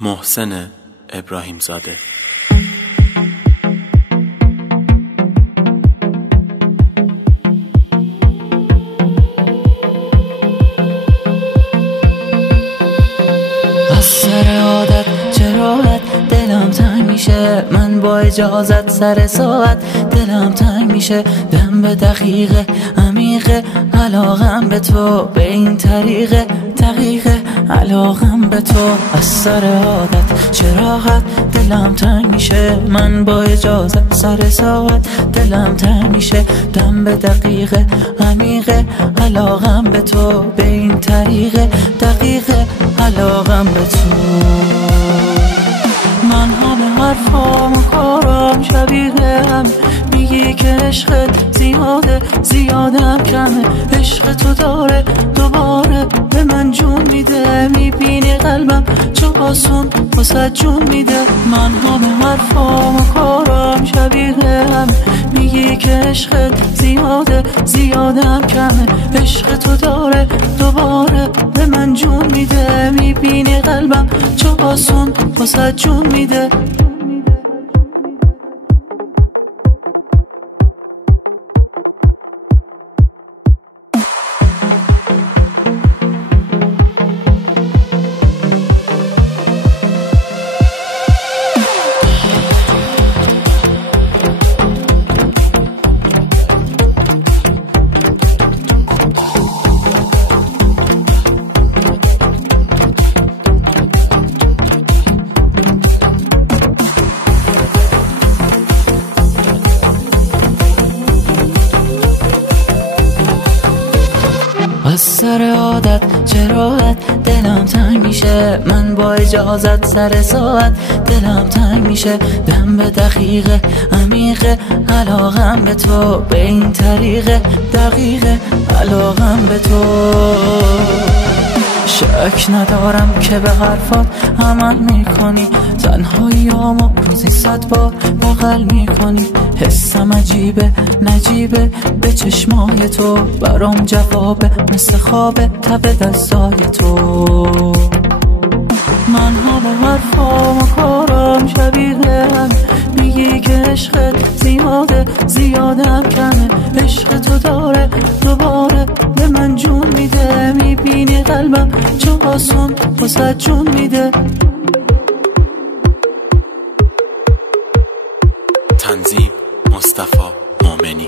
محسن ابراهیم زاده. از سر عادت چراحت دلم تنگ میشه، من با اجازت سر ساعت دلم تنگ میشه، دم به دقیقه عمیقه علاقم به تو، به این طریقه دقیقه علاقم به تو. از سر عادت چراحت دلم تنگ میشه، من با اجازت سر ساعت دلم تنگ میشه، دم به دقیقه عمیقه علاقم به تو، به این طریقه دقیقه علاقم به تو. من همه حرفام و کارام شبیه هم، میگی که عشقت زیاده زیادم کمه، عشق تو داره دوباره به من جون میده، میبینی قلبم چون آسون واسه جون میده. من همه حرفام و کارام شبیه هم، میگی که عشقت زیاده زیادم کمه، عشق تو داره دوباره به من جون میده، میبینی قلبم چون آسون واسه جون میده. از سر عادت چراحت دلم تنگ میشه، من با اجازت سر ساعت دلم تنگ میشه، دم به دقیقه عمیقه علاقم به تو، به این طریقه دقیقه علاقم به تو. شک ندارم که به حرفات عمل میکنی، تنهاییامو روزی 100 بار بغل میکنی، حسم عجیبه نجیبه به چشمای تو، برام جوابه مثل خوابه تب دستای تو. من همه حرفام و کارام شبیه هم، میگی که عشقت زیاده زیادم کمه، عشق تو داره دوباره به من جون میده، میبینی قلبم چون آسون واسه جون میده. تنظیم مصطفی مومنی.